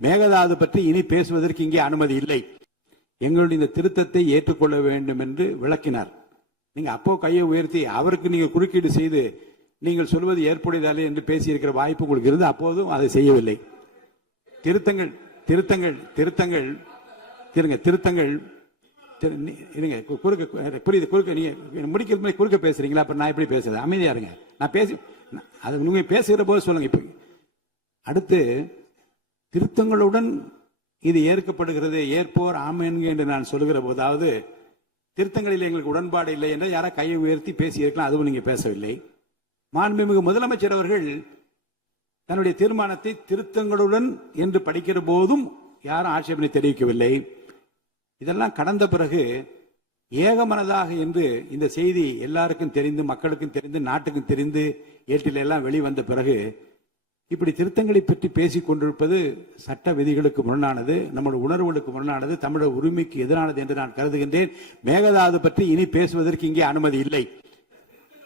மேகதாது பற்றி இனி பேசுவதற்கு இங்கே அனுமதி இல்லை. எங்களுடைய இந்த திருத்தத்தை ஏற்றுக்கொள்ள வேண்டும் என்று விளக்கினார். நீங்க அப்போ கையை உயர்த்தி அவருக்கு நீங்க குறுக்கீடு செய்து நீங்கள் சொல்வது ஏற்புடையதாலே என்று பேசியிருக்கிற வாய்ப்பு உங்களுக்கு இருந்து அப்போதும் அதை செய்யவில்லை. திருத்தங்கள் திருத்தங்கள் திருத்தங்கள் திருத்தங்கள் புரியுது. குறுக்க நீங்க முடிக்கிற குறுக்க பேசுறீங்களா? அப்ப நான் எப்படி பேசுறது? அமைதியா இருங்க. நான் பேசி அது நீங்க பேசுகிற போது சொல்லுங்க. இப்ப அடுத்து திருத்தங்களுடன் இது ஏற்கப்படுகிறது, ஏற்போர் ஆமேன்க என்று நான் சொல்லுகிற போதாவது திருத்தங்களில் எங்களுக்கு உடன்பாடு இல்லை என்று யாரா கையை உயர்த்தி பேசி இருக்கலாம். அதுவும் நீங்க பேசவில்லை. மாண்புமிகு முதலமைச்சர் அவர்கள் தன்னுடைய தீர்மானத்தை திருத்தங்களுடன் என்று படிக்கிற போதும் யாரும் ஆட்சேபனை தெரிவிக்கவில்லை. இதெல்லாம் கடந்த பிறகு ஏகமனதாக என்று இந்த செய்தி எல்லாருக்கும் தெரிந்து, மக்களுக்கும் தெரிந்து, நாட்டுக்கும் தெரிந்து, ஏட்டில எல்லாம் வெளிவந்த பிறகு இப்படி திருத்தங்களை பற்றி பேசிக் கொண்டிருப்பது சட்ட விதிகளுக்கு முரணானது, நம்முடைய உணர்வுகளுக்கு முரணானது, தமிழர் உரிமைக்கு எதிரானது என்று நான் கருதுகின்றேன். மேகதாது பற்றி இனி பேசுவதற்கு இங்கே அனுமதி இல்லை.